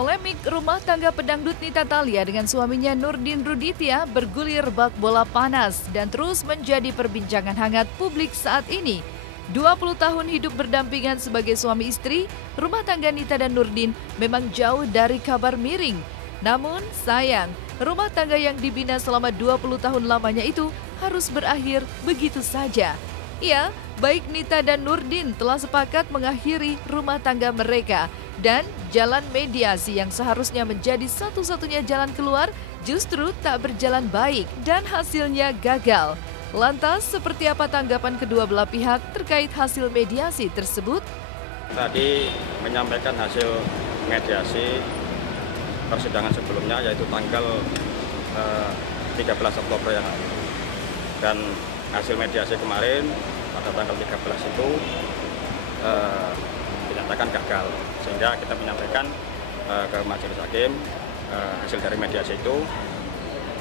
Polemik rumah tangga pedangdut Nita Thalia dengan suaminya Nurdin Ruditya bergulir bak bola panas dan terus menjadi perbincangan hangat publik saat ini. 20 tahun hidup berdampingan sebagai suami istri, rumah tangga Nita dan Nurdin memang jauh dari kabar miring. Namun sayang, rumah tangga yang dibina selama 20 tahun lamanya itu harus berakhir begitu saja. Ya, baik Nita dan Nurdin telah sepakat mengakhiri rumah tangga mereka dan jalan mediasi yang seharusnya menjadi satu-satunya jalan keluar justru tak berjalan baik dan hasilnya gagal. Lantas, seperti apa tanggapan kedua belah pihak terkait hasil mediasi tersebut? Tadi menyampaikan hasil mediasi persidangan sebelumnya yaitu tanggal 13 Oktober yang lalu. Dan hasil mediasi kemarin pada tanggal 13 itu dinyatakan gagal, sehingga kita menyampaikan ke majelis hakim hasil dari mediasi itu,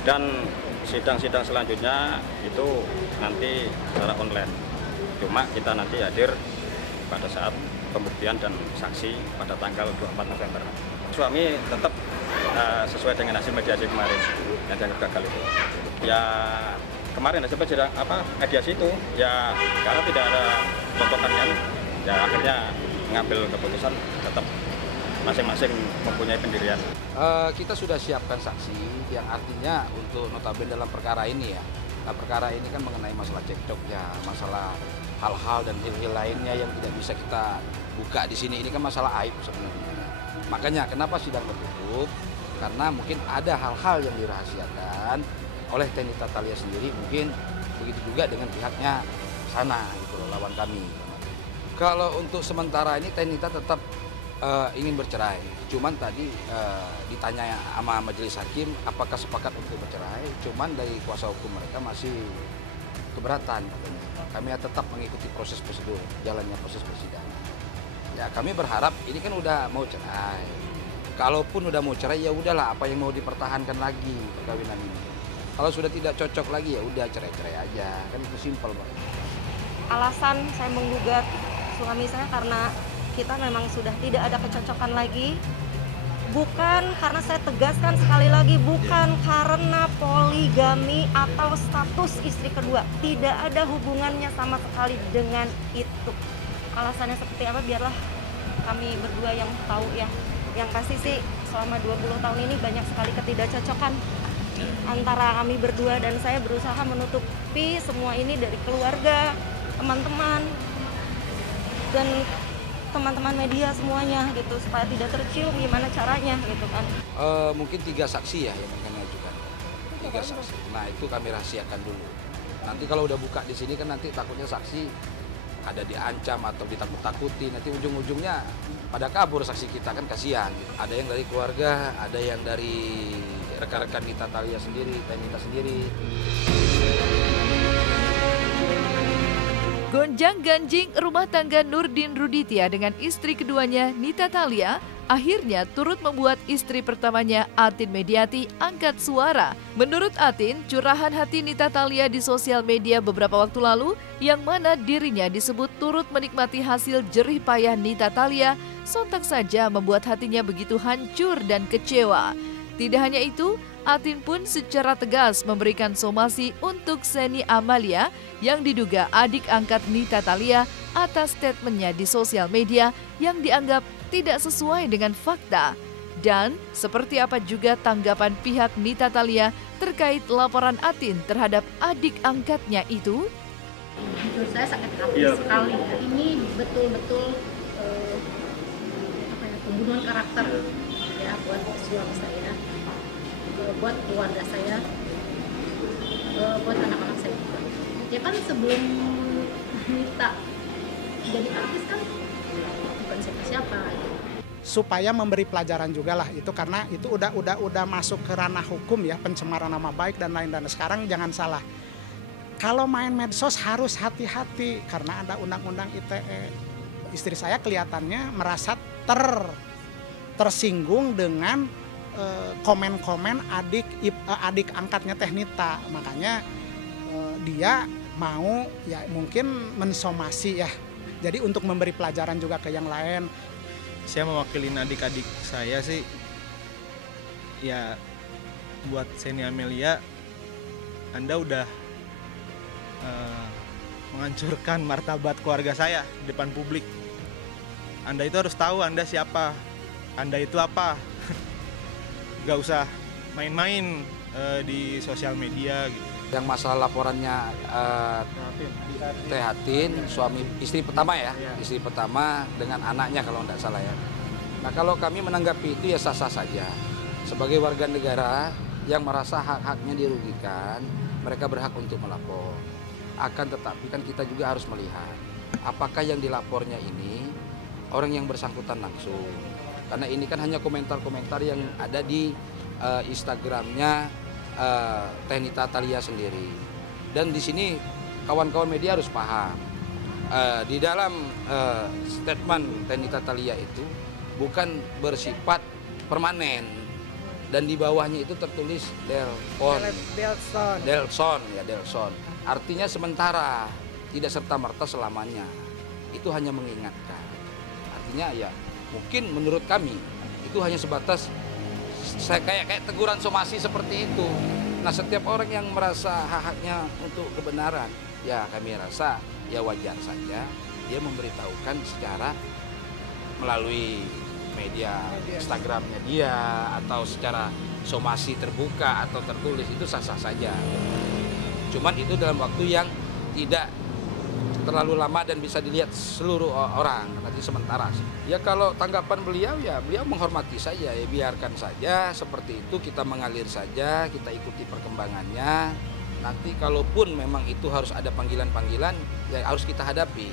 dan sidang-sidang selanjutnya itu nanti secara online. Cuma kita nanti hadir pada saat pembuktian dan saksi pada tanggal 24 November. Suami tetap sesuai dengan hasil mediasi kemarin yang dianggap gagal itu. Ya kemarin hasil mediasi itu ya karena tidak ada tontonan kan, ya akhirnya mengambil keputusan tetap masing-masing mempunyai pendirian. Kita sudah siapkan saksi yang artinya untuk notabene dalam perkara ini ya. Nah, perkara ini kan mengenai masalah cekcok ya, masalah hal-hal dan hal-hal lainnya yang tidak bisa kita buka di sini. Ini kan masalah aib sebenarnya. Makanya kenapa sidang tertutup? Karena mungkin ada hal-hal yang dirahasiakan oleh Nita Thalia sendiri, mungkin begitu juga dengan pihaknya sana gitu loh, lawan kami. Kalau untuk sementara ini Nita tetap ingin bercerai. Cuman tadi ditanya sama majelis hakim apakah sepakat untuk bercerai. Cuman dari kuasa hukum mereka masih keberatan katanya. Kami tetap mengikuti proses prosedur, jalannya proses persidangan. Ya kami berharap ini kan udah mau cerai. Kalaupun udah mau cerai ya udahlah, apa yang mau dipertahankan lagi perkawinan ini. Kalau sudah tidak cocok lagi ya udah cerai-cerai aja, kan itu simpel Pak. Alasan saya menggugat suami saya karena kita memang sudah tidak ada kecocokan lagi. Bukan karena saya tegaskan sekali lagi, bukan karena poligami atau status istri kedua. Tidak ada hubungannya sama sekali dengan itu. Alasannya seperti apa biarlah kami berdua yang tahu ya. Yang pasti sih selama 20 tahun ini banyak sekali ketidakcocokan antara kami berdua, dan saya berusaha menutupi semua ini dari keluarga, teman-teman, dan teman-teman media semuanya gitu, supaya tidak tercium gimana caranya gitu kan. Mungkin 3 saksi ya yang kami ajukan. 3 saksi. Nah itu kami rahasiakan dulu. Nanti kalau udah buka di sini kan nanti takutnya saksi ada diancam atau ditakut-takuti, nanti ujung-ujungnya pada kabur saksi kita, kan kasihan. Ada yang dari keluarga, ada yang dari rekan-rekan Nita Thalia sendiri, Nita sendiri. Gonjang-ganjing rumah tangga Nurdin Ruditya dengan istri keduanya Nita Thalia akhirnya turut membuat istri pertamanya Atin Mediati angkat suara. Menurut Atin, curahan hati Nita Thalia di sosial media beberapa waktu lalu yang mana dirinya disebut turut menikmati hasil jerih payah Nita Thalia sontak saja membuat hatinya begitu hancur dan kecewa. Tidak hanya itu, Atin pun secara tegas memberikan somasi untuk Seni Amalia yang diduga adik angkat Nita Thalia atas statementnya di sosial media yang dianggap tidak sesuai dengan fakta. Dan seperti apa juga tanggapan pihak Nita Thalia terkait laporan Atin terhadap adik angkatnya itu? Menurut saya sakit hati sekali. Ini betul-betul pembunuhan karakter ya buat suami saya, buat keluarga saya, buat anak-anak saya juga. Ya kan sebelum Nita jadi artis kan bukan siapa-siapa. Supaya memberi pelajaran juga lah itu, karena itu udah masuk ke ranah hukum ya, pencemaran nama baik dan lain-lain. Sekarang jangan salah, kalau main medsos harus hati-hati karena ada undang-undang ITE. Istri saya kelihatannya merasa tersinggung dengan komen-komen adik angkatnya Teh Nita, makanya dia mau ya mungkin mensomasi ya, jadi untuk memberi pelajaran juga ke yang lain. Saya mewakili adik-adik saya sih, ya buat Shenny Amelia, Anda udah menghancurkan martabat keluarga saya di depan publik. Anda itu harus tahu Anda siapa, Anda itu apa. Gak usah main-main di sosial media gitu. Yang masalah laporannya Teh Hatin, istri pertama ya, istri pertama dengan anaknya kalau tidak salah ya. Nah kalau kami menanggapi itu ya sah-sah saja. Sebagai warga negara yang merasa hak-haknya dirugikan, mereka berhak untuk melapor. Akan tetapi kan kita juga harus melihat apakah yang dilapornya ini orang yang bersangkutan langsung. Karena ini kan hanya komentar-komentar yang ada di Instagramnya Teh Nita Thalia sendiri. Dan di sini kawan-kawan media harus paham, di dalam statement Teh Nita Thalia itu bukan bersifat permanen, dan di bawahnya itu tertulis Delson. Artinya sementara, tidak serta-merta selamanya. Itu hanya mengingatkan. Artinya ya mungkin menurut kami itu hanya sebatas kayak teguran somasi seperti itu. Nah setiap orang yang merasa hak-haknya untuk kebenaran, ya kami rasa ya wajar saja dia memberitahukan secara melalui media Instagramnya dia, atau secara somasi terbuka atau tertulis, itu sah-sah saja. Cuman itu dalam waktu yang tidak terlalu lama dan bisa dilihat seluruh orang, nanti sementara sih. Ya kalau tanggapan beliau ya beliau menghormati saja, ya biarkan saja seperti itu, kita mengalir saja, kita ikuti perkembangannya. Nanti kalaupun memang itu harus ada panggilan-panggilan, ya harus kita hadapi.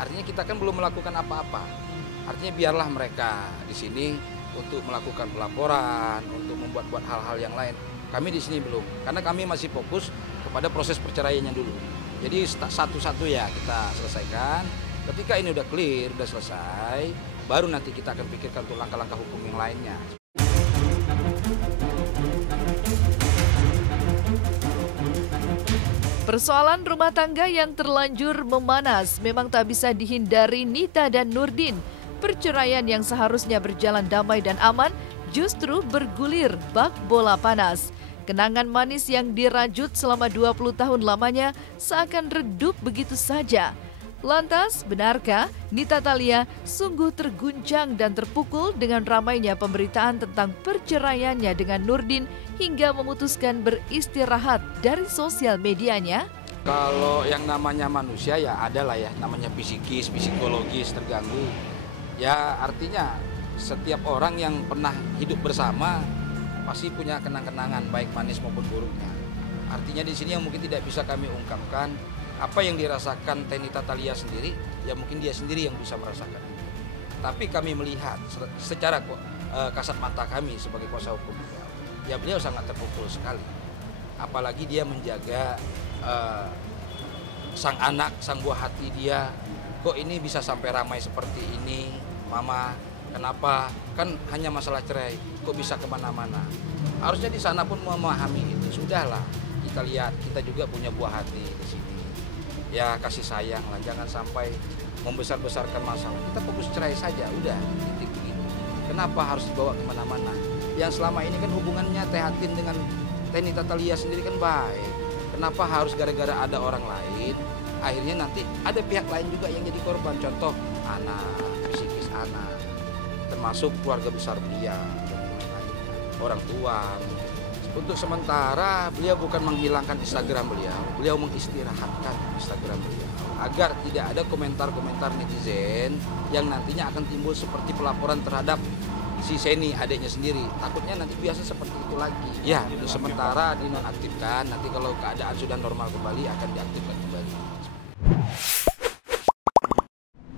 Artinya kita kan belum melakukan apa-apa. Artinya biarlah mereka di sini untuk melakukan pelaporan, untuk membuat-buat hal-hal yang lain. Kami di sini belum, karena kami masih fokus kepada proses perceraiannya dulu. Jadi satu-satu ya kita selesaikan. Ketika ini udah clear, udah selesai, baru nanti kita akan pikirkan untuk langkah-langkah hukum yang lainnya. Persoalan rumah tangga yang terlanjur memanas memang tak bisa dihindari Nita dan Nurdin. Perceraian yang seharusnya berjalan damai dan aman justru bergulir bak bola panas. Kenangan manis yang dirajut selama 20 tahun lamanya seakan redup begitu saja. Lantas, benarkah Nita Thalia sungguh terguncang dan terpukul dengan ramainya pemberitaan tentang perceraiannya dengan Nurdin hingga memutuskan beristirahat dari sosial medianya? Kalau yang namanya manusia ya adalah ya, namanya psikologis terganggu. Ya artinya setiap orang yang pernah hidup bersama pasti punya kenang-kenangan baik manis maupun buruknya. Artinya di sini yang mungkin tidak bisa kami ungkapkan apa yang dirasakan Teh Nita Thalia sendiri, ya mungkin dia sendiri yang bisa merasakan itu. Tapi kami melihat secara kasat mata kami sebagai kuasa hukum, ya beliau sangat terpukul sekali. Apalagi dia menjaga sang anak, sang buah hati dia. Kok ini bisa sampai ramai seperti ini, Mama? Kenapa? Kan hanya masalah cerai, kok bisa kemana-mana? Harusnya di sana pun memahami itu. Sudahlah, kita lihat, kita juga punya buah hati di sini. Ya kasih sayang lah, jangan sampai membesar-besarkan masalah. Kita fokus cerai saja, udah titik begitu. Kenapa harus dibawa kemana-mana? Yang selama ini kan hubungannya Teh Hatin dengan Teh Nita Thalia sendiri kan baik. Kenapa harus gara-gara ada orang lain, akhirnya nanti ada pihak lain juga yang jadi korban? Contoh anak, psikis anak, termasuk keluarga besar beliau, orang tua. Untuk sementara beliau bukan menghilangkan Instagram beliau mengistirahatkan Instagram beliau agar tidak ada komentar-komentar netizen yang nantinya akan timbul seperti pelaporan terhadap si Shenny adiknya sendiri. Takutnya nanti biasa seperti itu lagi. Ya, untuk sementara dinonaktifkan, nanti kalau keadaan sudah normal kembali akan diaktifkan kembali.